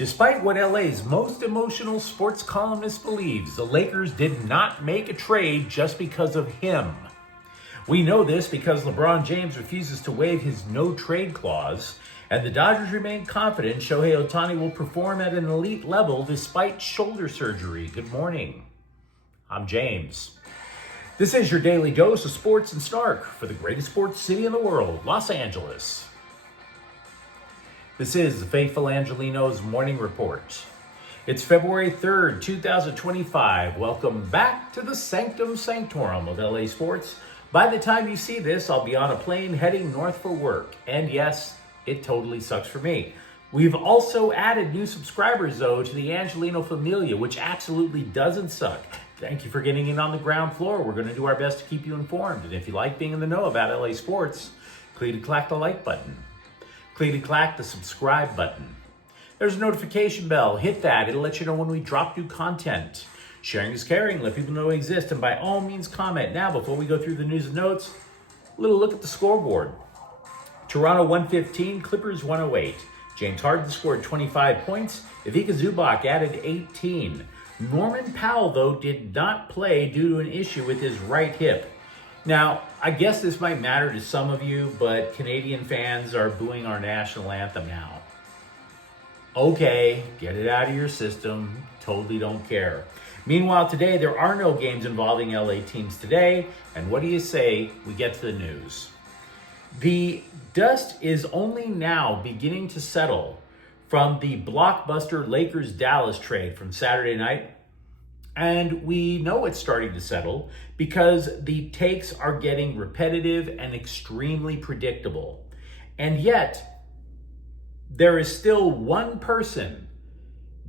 Despite what LA's most emotional sports columnist believes, the Lakers did not make a trade just because of him. We know this because LeBron James refuses to waive his no-trade clause, and the Dodgers remain confident Shohei Ohtani will perform at an elite level despite shoulder surgery. Good morning. I'm James. This is your daily dose of sports and snark for the greatest sports city in the world, Los Angeles. This is the Faithful Angelenos Morning Report. It's February 3rd, 2025. Welcome back to the Sanctum Sanctorum of LA Sports. By the time you see this, I'll be on a plane heading north for work. And yes, it totally sucks for me. We've also added new subscribers, though, to the Angeleno Familia, which absolutely doesn't suck. Thank you for getting in on the ground floor. We're going to do our best to keep you informed. And if you like being in the know about LA sports, click the like button. Click the subscribe button. There's a notification bell. Hit that. It'll let you know when we drop new content. Sharing is caring. Let people know we exist. And by all means, comment. Now, before we go through the news and notes, a little look at the scoreboard. Toronto 115, Clippers 108. James Harden scored 25 points. Ivica Zubac added 18. Norman Powell, though, did not play due to an issue with his right hip. Now, I guess this might matter to some of you, but Canadian fans are booing our national anthem now. Okay, get it out of your system. Totally don't care. Meanwhile, today, there are no games involving LA teams today. And what do you say we get to the news? The dust is only now beginning to settle from the blockbuster Lakers-Dallas trade from Saturday night. And we know it's starting to settle because the takes are getting repetitive and extremely predictable. And yet, there is still one person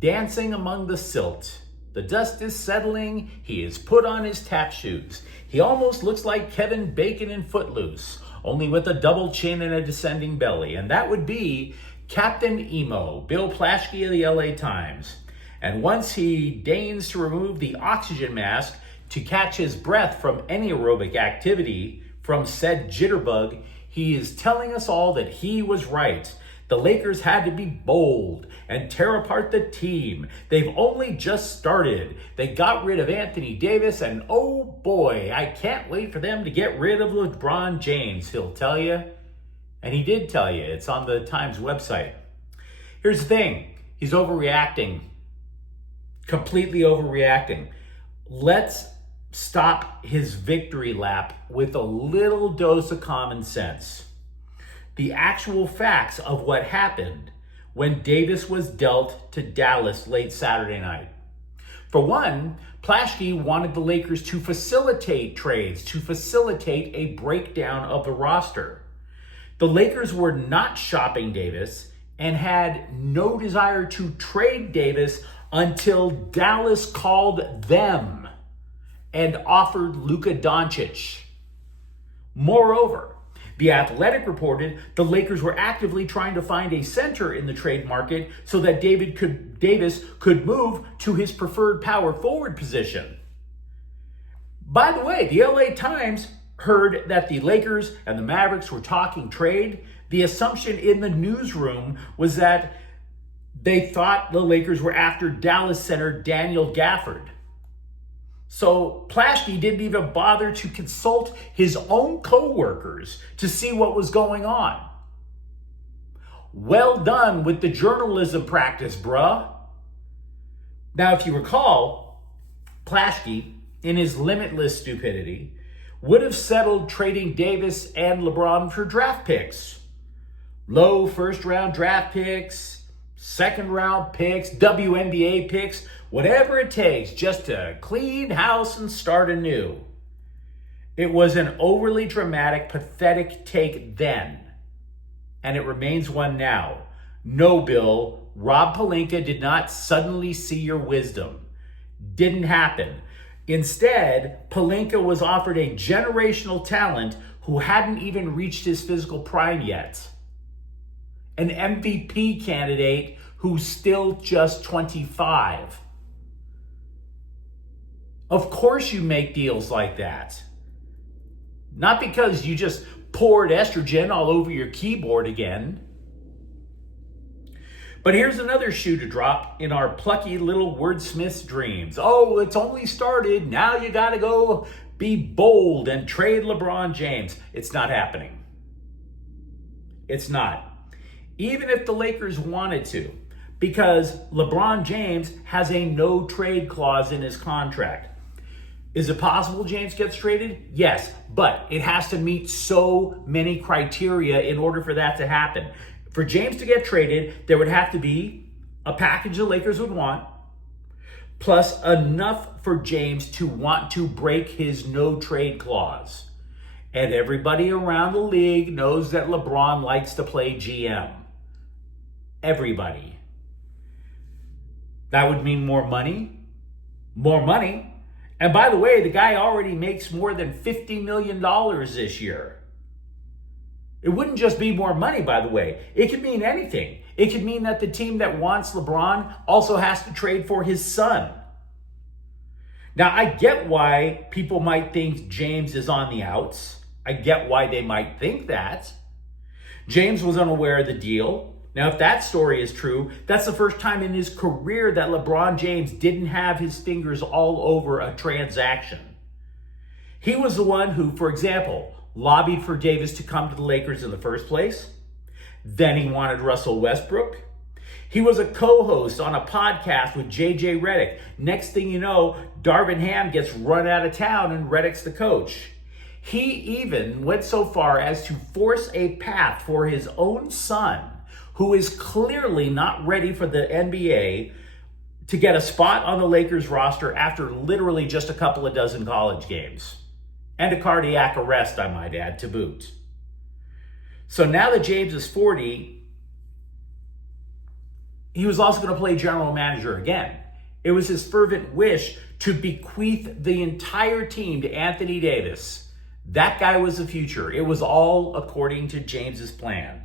dancing among the silt. The dust is settling. He is put on his tap shoes. He almost looks like Kevin Bacon in Footloose, only with a double chin and a descending belly. And that would be Captain Emo, Bill Plaschke of the LA Times. And once he deigns to remove the oxygen mask to catch his breath from any aerobic activity from said jitterbug, he is telling us all that he was right. The Lakers had to be bold and tear apart the team. They've only just started. They got rid of Anthony Davis, and oh boy, I can't wait for them to get rid of LeBron James, he'll tell you. And he did tell you. It's on the Times website. Here's the thing. He's overreacting. Completely overreacting. Let's stop his victory lap with a little dose of common sense. The actual facts of what happened when Davis was dealt to Dallas late Saturday night. For one, Plaschke wanted the Lakers to facilitate trades, to facilitate a breakdown of the roster. The Lakers were not shopping Davis and had no desire to trade Davis until Dallas called them and offered Luka Doncic. Moreover, The Athletic reported the Lakers were actively trying to find a center in the trade market so that Davis could move to his preferred power forward position. By the way, the LA Times heard that the Lakers and the Mavericks were talking trade. The assumption in the newsroom was that they thought the Lakers were after Dallas center Daniel Gafford. So Plaschke didn't even bother to consult his own co-workers to see what was going on. Well done with the journalism practice, bruh. Now, if you recall, Plaschke, in his limitless stupidity, would have settled trading Davis and LeBron for draft picks. Low first-round draft picks, second-round picks, WNBA picks, whatever it takes just to clean house and start anew. It was an overly dramatic, pathetic take then, and it remains one now. No, Bill, Rob Pelinka did not suddenly see your wisdom. Didn't happen. Instead, Pelinka was offered a generational talent who hadn't even reached his physical prime yet. An MVP candidate who's still just 25. Of course you make deals like that. Not because you just poured estrogen all over your keyboard again. But here's another shoe to drop in our plucky little wordsmith's dreams. Oh, it's only started. Now you got to go be bold and trade LeBron James. It's not happening. It's not. Even if the Lakers wanted to, because LeBron James has a no trade clause in his contract. Is it possible James gets traded? Yes, but it has to meet so many criteria in order for that to happen. For James to get traded, there would have to be a package the Lakers would want, plus enough for James to want to break his no trade clause. And everybody around the league knows that LeBron likes to play GM. Everybody. That would mean more money. More money. And by the way, the guy already makes more than $50 million this year. It wouldn't just be more money, by the way. It could mean anything. It could mean that the team that wants LeBron also has to trade for his son. Now, I get why people might think James is on the outs. I get why they might think that. James was unaware of the deal. Now, if that story is true, that's the first time in his career that LeBron James didn't have his fingers all over a transaction. He was the one who, for example, lobbied for Davis to come to the Lakers in the first place. Then he wanted Russell Westbrook. He was a co-host on a podcast with J.J. Redick. Next thing you know, Darvin Ham gets run out of town and Redick's the coach. He even went so far as to force a path for his own son, who is clearly not ready for the NBA, to get a spot on the Lakers roster after literally just a couple of dozen college games. And a cardiac arrest, I might add, to boot. So now that James is 40, he was also going to play general manager again. It was his fervent wish to bequeath the entire team to Anthony Davis. That guy was the future. It was all according to James's plan.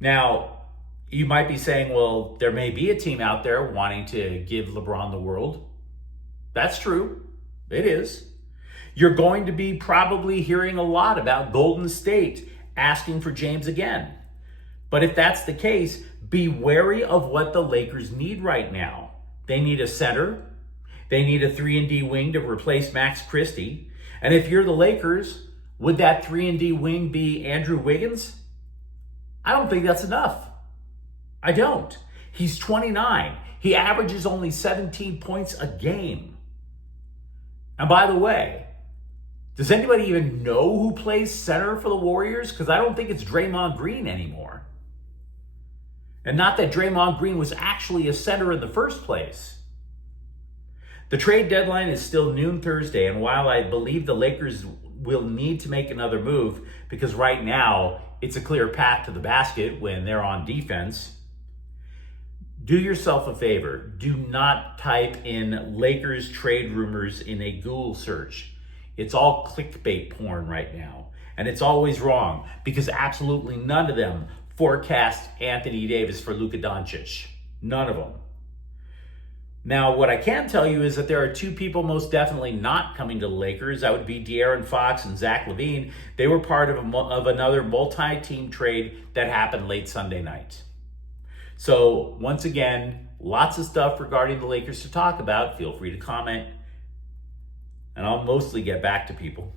Now, you might be saying, well, there may be a team out there wanting to give LeBron the world. That's true. It is. You're going to be probably hearing a lot about Golden State asking for James again. But if that's the case, be wary of what the Lakers need right now. They need a center. They need a 3-and-D wing to replace Max Christie. And if you're the Lakers, would that 3-and-D wing be Andrew Wiggins? I don't think that's enough. I don't. He's 29. He averages only 17 points a game. And by the way, does anybody even know who plays center for the Warriors? Because I don't think it's Draymond Green anymore. And not that Draymond Green was actually a center in the first place. The trade deadline is still noon Thursday, and while I believe the Lakers will need to make another move, because right now it's a clear path to the basket when they're on defense, do yourself a favor. Do not type in Lakers trade rumors in a Google search. It's all clickbait porn right now. And it's always wrong because absolutely none of them forecast Anthony Davis for Luka Doncic. None of them. Now, what I can tell you is that there are two people most definitely not coming to the Lakers. That would be De'Aaron Fox and Zach LaVine. They were part of another multi-team trade that happened late Sunday night. So, once again, lots of stuff regarding the Lakers to talk about. Feel free to comment, and I'll mostly get back to people.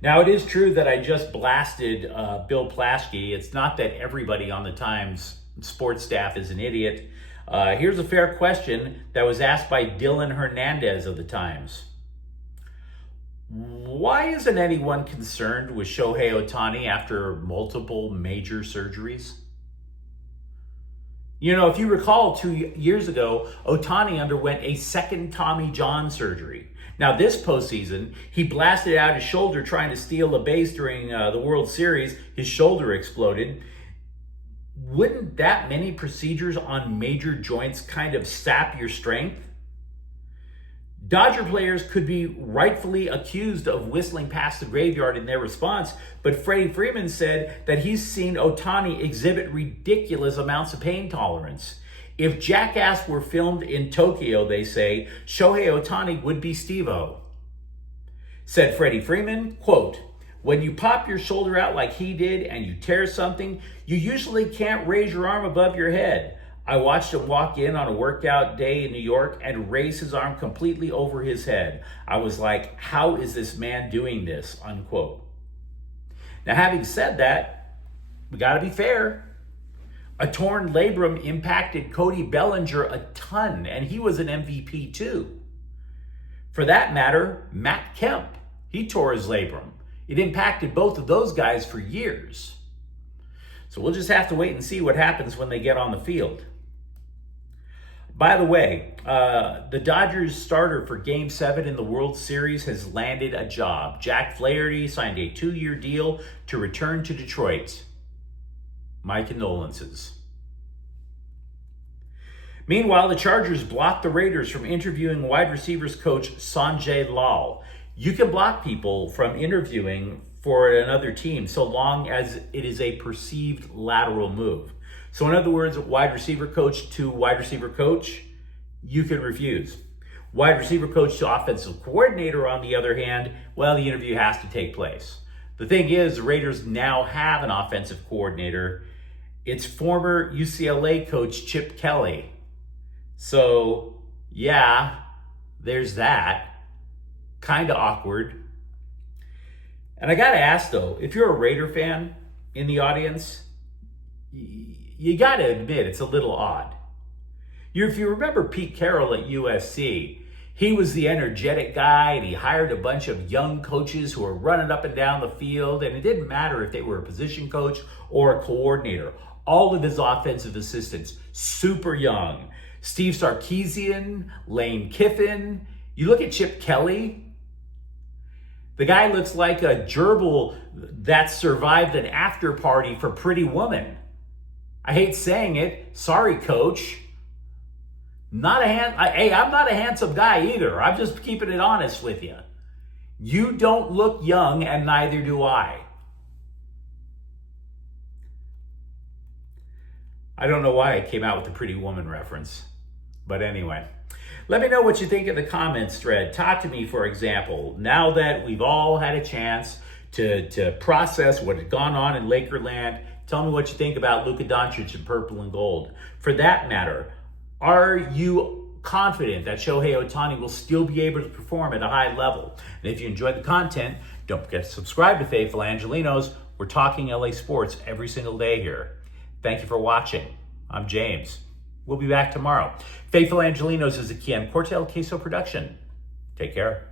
Now, it is true that I just blasted Bill Plaschke. It's not that everybody on the Times sports staff is an idiot. Here's a fair question that was asked by Dylan Hernandez of the Times. Why isn't anyone concerned with Shohei Ohtani after multiple major surgeries? You know, if you recall 2 years ago, Ohtani underwent a second Tommy John surgery. Now, this postseason, he blasted out his shoulder trying to steal a base during the World Series. His shoulder exploded. Wouldn't that many procedures on major joints kind of sap your strength? Dodger players could be rightfully accused of whistling past the graveyard in their response, but Freddie Freeman said that he's seen Ohtani exhibit ridiculous amounts of pain tolerance. If Jackass were filmed in Tokyo, they say, Shohei Ohtani would be Steve-O. Said Freddie Freeman, quote, When you pop your shoulder out like he did and you tear something, you usually can't raise your arm above your head. I watched him walk in on a workout day in New York and raise his arm completely over his head. I was like, how is this man doing this? Unquote. Now, having said that, we got to be fair. A torn labrum impacted Cody Bellinger a ton, and he was an MVP too. For that matter, Matt Kemp, he tore his labrum. It impacted both of those guys for years. So we'll just have to wait and see what happens when they get on the field. By the way, the Dodgers starter for Game 7 in the World Series has landed a job. Jack Flaherty signed a 2-year deal to return to Detroit. My condolences. Meanwhile, the Chargers blocked the Raiders from interviewing wide receivers coach Sanjay Lal. You can block people from interviewing for another team so long as it is a perceived lateral move. So in other words, wide receiver coach to wide receiver coach, you can refuse. Wide receiver coach to offensive coordinator, on the other hand, well, the interview has to take place. The thing is, the Raiders now have an offensive coordinator. It's former UCLA coach Chip Kelly. So, yeah, there's that. Kind of awkward. And I got to ask, though, if you're a Raider fan in the audience, you got to admit it's a little odd. If you remember Pete Carroll at USC, he was the energetic guy, and he hired a bunch of young coaches who were running up and down the field, and it didn't matter if they were a position coach or a coordinator. All of his offensive assistants, super young. Steve Sarkisian, Lane Kiffin. You look at Chip Kelly, the guy looks like a gerbil that survived an after party for Pretty Woman. I hate saying it. Sorry, coach. I'm not a handsome guy either. I'm just keeping it honest with you. You don't look young, and neither do I. I don't know why I came out with the Pretty Woman reference. But anyway, let me know what you think in the comments thread. Talk to me, for example, now that we've all had a chance to process what had gone on in Lakerland. Tell me what you think about Luka Doncic in purple and gold. For that matter, are you confident that Shohei Ohtani will still be able to perform at a high level? And if you enjoyed the content, don't forget to subscribe to Faithful Angelenos. We're talking LA sports every single day here. Thank you for watching. I'm James. We'll be back tomorrow. Faithful Angelenos is a Kian Cortel Queso production. Take care.